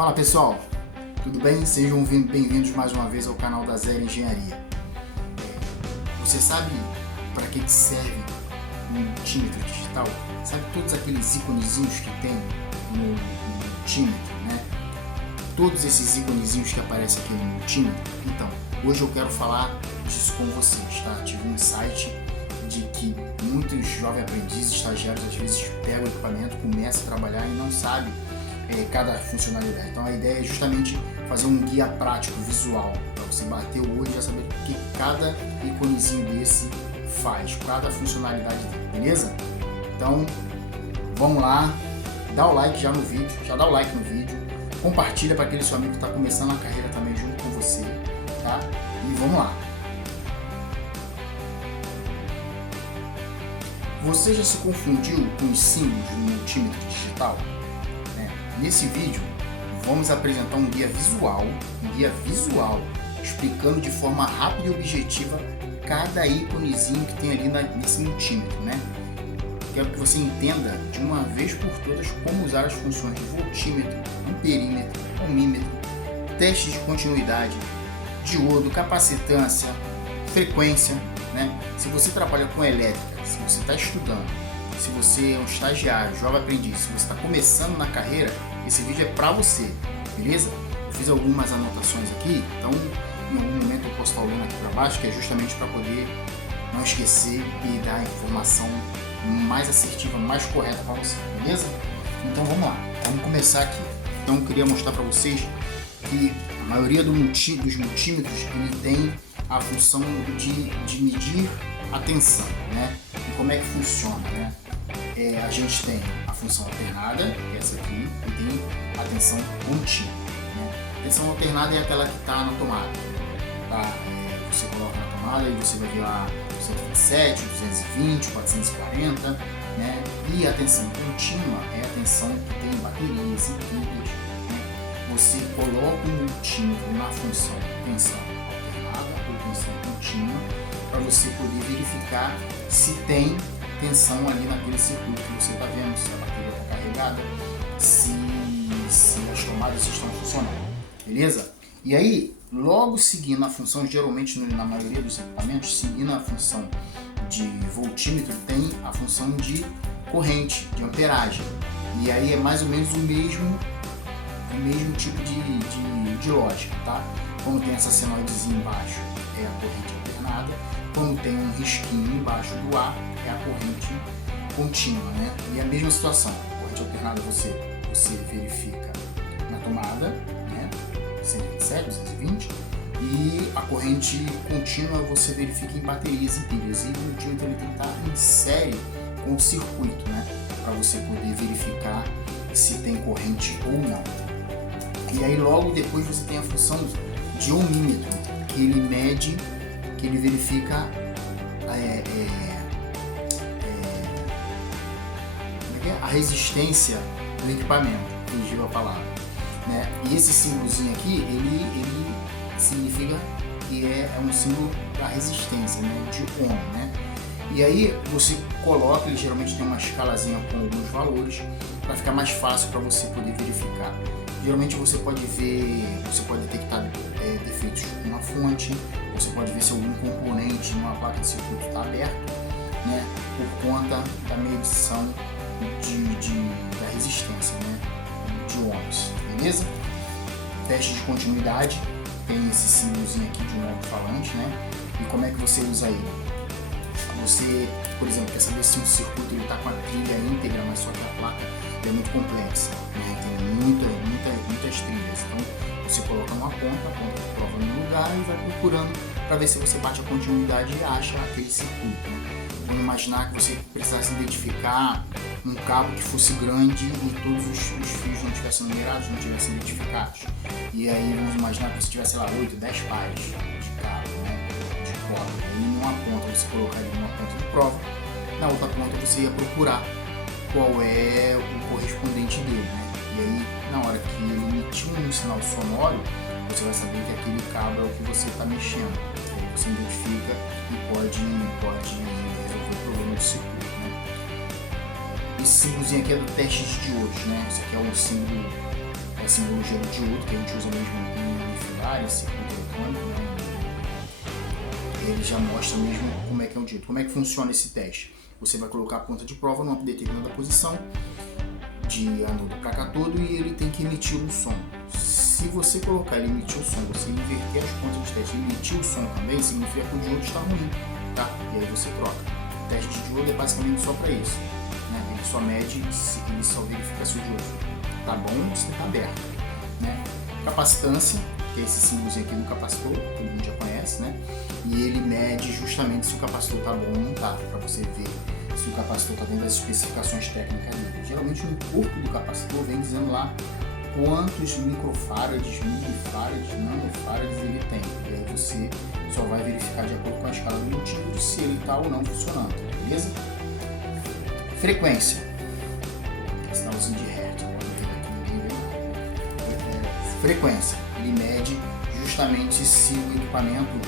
Fala pessoal, tudo bem? Sejam bem-vindos mais uma vez ao canal da Zero Engenharia. Você sabe para que serve um multímetro digital? Sabe todos aqueles íconezinhos que tem no multímetro, né? Todos esses íconezinhos que aparecem aqui no multímetro? Então, hoje eu quero falar disso com vocês, tá? Tive um insight de que muitos jovens aprendizes, estagiários, às vezes pegam o equipamento, começam a trabalhar e não sabem cada funcionalidade. Então a ideia é justamente fazer um guia prático, visual, para você bater o olho e já saber o que cada iconezinho desse faz, cada funcionalidade dele, beleza? Então vamos lá, dá o like já no vídeo, compartilha para aquele seu amigo que está começando a carreira também junto com você, tá? E vamos lá. Você já se confundiu com os símbolos do multímetro digital? Nesse vídeo vamos apresentar um guia visual explicando de forma rápida e objetiva cada íconezinho que tem ali nesse multímetro, né? Quero que você entenda de uma vez por todas como usar as funções de voltímetro, amperímetro, ohmímetro, testes de continuidade, diodo, capacitância, frequência, né? Se você trabalha com elétrica, se você está estudando, se você é um estagiário, jovem aprendiz, se você está começando na carreira, esse vídeo é para você, beleza? Eu fiz algumas anotações aqui, então em algum momento eu posso estar olhando aqui para baixo, que é justamente para poder não esquecer e dar a informação mais assertiva, mais correta para você, beleza? Então vamos lá, vamos começar aqui. Então eu queria mostrar para vocês que a maioria dos multímetros ele tem a função de medir a tensão, né? E como é que funciona, né? A gente tem a função alternada, que é essa aqui, e tem a tensão contínua, né? A tensão alternada é aquela que está na tomada, tá? Você coloca na tomada e você vai ver lá 127, 220, 440, né? E a tensão contínua é a tensão que tem baterias e pilhas, né? Você coloca o multímetro na função tensão alternada ou tensão contínua para você poder verificar se tem tensão ali naquele circuito que você está vendo, se a bateria está carregada, se as tomadas estão funcionando, beleza? E aí, logo seguindo a função, geralmente na maioria dos equipamentos, seguindo a função de voltímetro, tem a função de corrente, de amperagem. E aí é mais ou menos o mesmo tipo de lógica, tá? Quando tem essa senoidezinha embaixo, é a corrente alternada. Quando tem um risquinho embaixo do A, é a corrente contínua, né? E a mesma situação, a corrente alternada você verifica na tomada, né? 127, 220, e a corrente contínua você verifica em baterias e pilhas. E o multímetro ele tem que estar em série com o circuito, né? Para você poder verificar se tem corrente ou não. E aí logo depois você tem a função de ohmímetro, que ele mede, que ele verifica a resistência do equipamento, fugiu a palavra, né? E esse símbolozinho aqui, ele significa que é um símbolo da resistência, né? De ohm, né? E aí você coloca, ele geralmente tem uma escalazinha com alguns valores para ficar mais fácil para você poder verificar. Geralmente você pode detectar defeitos na fonte, você pode ver se algum componente numa placa de circuito está aberto, né, por conta da medição da resistência, né, de ohms, beleza? Teste de continuidade, tem esse símbolozinho aqui de um alto-falante, né? E como é que você usa ele? Você, por exemplo, quer saber se um circuito está com a trilha íntegra, mas só que a placa é muito complexa, né? Tem muitas trilhas, então você coloca uma ponta, a ponta prova no lugar e vai procurando para ver se você bate a continuidade e acha aquele circuito, né? Vamos imaginar que você precisasse identificar um cabo que fosse grande e todos os fios não tivessem numerados, não tivessem identificados. E aí vamos imaginar que você tivesse, sei lá, 8, 10 pares de cabo, né, de corda. E numa ponta você colocaria uma ponta de prova, na outra ponta você ia procurar qual é o correspondente dele, né? E aí na hora que ele emitir um sinal sonoro, você vai saber que aquele cabo é o que você está mexendo. E aí você identifica e pode resolver o problema do circuito, né? Esse símbolozinho aqui é do teste de diodos, né? Esse aqui é um símbolo a simbologia do diodo, que a gente usa mesmo em filares, circuito eletrônico, né? Ele já mostra mesmo como é que é um diodo. Como é que funciona esse teste? Você vai colocar a ponta de prova numa determinada posição, de anodo para cátodo, e ele tem que emitir o som. Se você colocar ele emitir o som, você inverter as pontas de teste e emitir o som também, significa que o diodo está ruim, tá? E aí você troca. O teste de diodo é basicamente só para isso, né? Ele só mede, ele só verifica se o diodo tá bom ou se está aberto, né? Capacitância, que é esse símbolozinho aqui do capacitor, todo mundo já conhece, né? E ele mede justamente se o capacitor tá bom ou não tá, para você ver se o capacitor está dentro das especificações técnicas dele. Geralmente no corpo do capacitor vem dizendo lá quantos microfarads, milifarads, nanofarads ele tem. E aí você só vai verificar de acordo com a escala do multímetro se ele está ou não funcionando, beleza? Frequência. Sinalzinho de hertz, frequência. Ele mede justamente se o equipamento,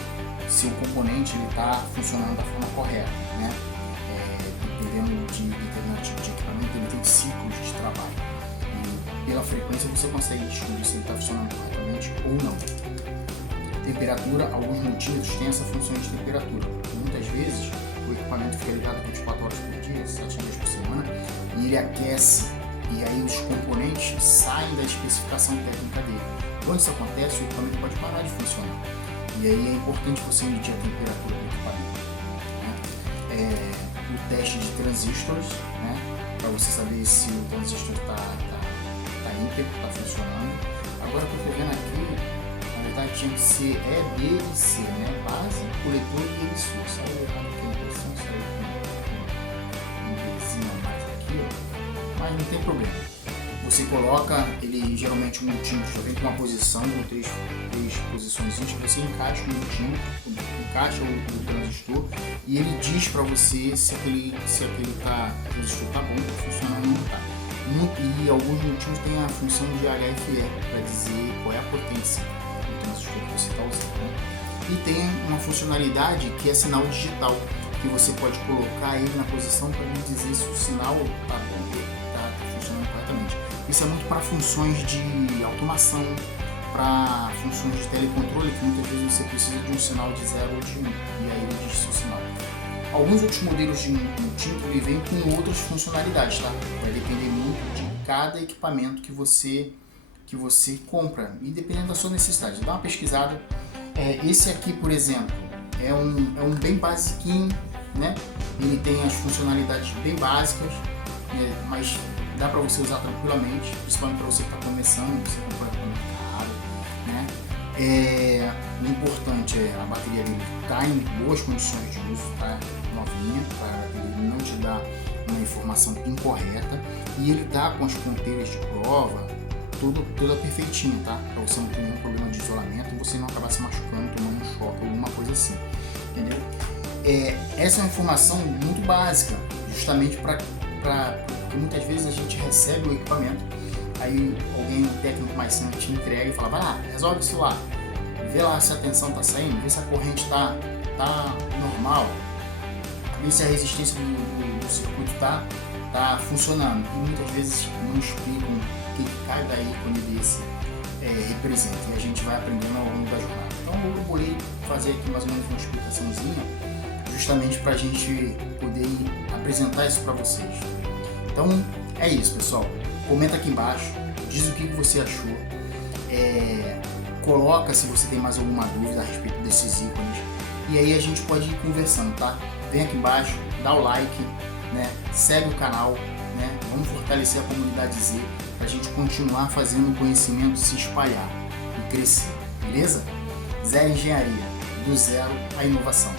se o componente está funcionando da forma correta, né? Dependendo de determinado tipo de equipamento, ele tem ciclos de trabalho. E pela frequência você consegue descobrir se ele está funcionando corretamente ou não. Temperatura, alguns multímetros têm essa função de temperatura. Muitas vezes o equipamento fica ligado 24 horas por dia, 7 dias por semana, e ele aquece, e aí os componentes saem da especificação técnica dele. Quando isso acontece, o equipamento pode parar de funcionar. E aí é importante você medir a temperatura do equipamento, né? O teste de transistores, né? Para você saber se o transistor está íntegro, está funcionando. Agora que eu estou vendo aqui, na verdade tinha que ser B e C, né? Base, coletor e emissor. Saiu errado aqui a impressão, saiu com um Bzinho a mais aqui, ó. Mas não tem problema. Você coloca, ele geralmente um multímetro já vem com uma posição, com três posições, você encaixa o multímetro, encaixa o transistor e ele diz para você se aquele transistor está bom, está funcionando ou não está. E alguns multímetros têm a função de HFE para dizer qual é a potência do transistor que você está usando, né? E tem uma funcionalidade que é sinal digital, que você pode colocar ele na posição para lhe dizer se o sinal está bom, está funcionando corretamente. Isso é muito para funções de automação, para funções de telecontrole, que muitas vezes você precisa de um sinal de 0 ou de 1, e aí ele diz seu sinal. Alguns outros modelos de multímetro ele vem com outras funcionalidades, tá? Vai depender muito de cada equipamento que você compra, e dependendo da sua necessidade. Dá uma pesquisada. Esse aqui, por exemplo, é um bem basiquinho, né? Ele tem as funcionalidades bem básicas, mas dá para você usar tranquilamente, principalmente para você que está começando, você compra caro, né? O importante é a bateria dele estar em boas condições de uso, tá novinha, para ele não te dar uma informação incorreta, e ele tá com as ponteiras de prova toda perfeitinha, tá? Para você não ter nenhum problema de isolamento, você não acabar se machucando, tomando um choque ou alguma coisa assim, entendeu? Essa é uma informação muito básica, justamente porque muitas vezes a gente recebe o equipamento, aí alguém, um técnico mais sênior, te entrega e fala, resolve isso lá, vê lá se a tensão está saindo, vê se a corrente está normal, vê se a resistência do circuito está funcionando. E muitas vezes não explicam o que cada ícone desse representa, e a gente vai aprendendo ao longo da jornada. Então eu vou fazer aqui mais ou menos uma explicaçãozinha, justamente para a gente poder apresentar isso para vocês. Então é isso, pessoal. Comenta aqui embaixo, diz o que você achou, coloca se você tem mais alguma dúvida a respeito desses ícones, e aí a gente pode ir conversando, tá? Vem aqui embaixo, dá o like, né? Segue o canal, né? Vamos fortalecer a comunidade Z para a gente continuar fazendo o conhecimento se espalhar e crescer, beleza? Zero Engenharia, do zero à inovação.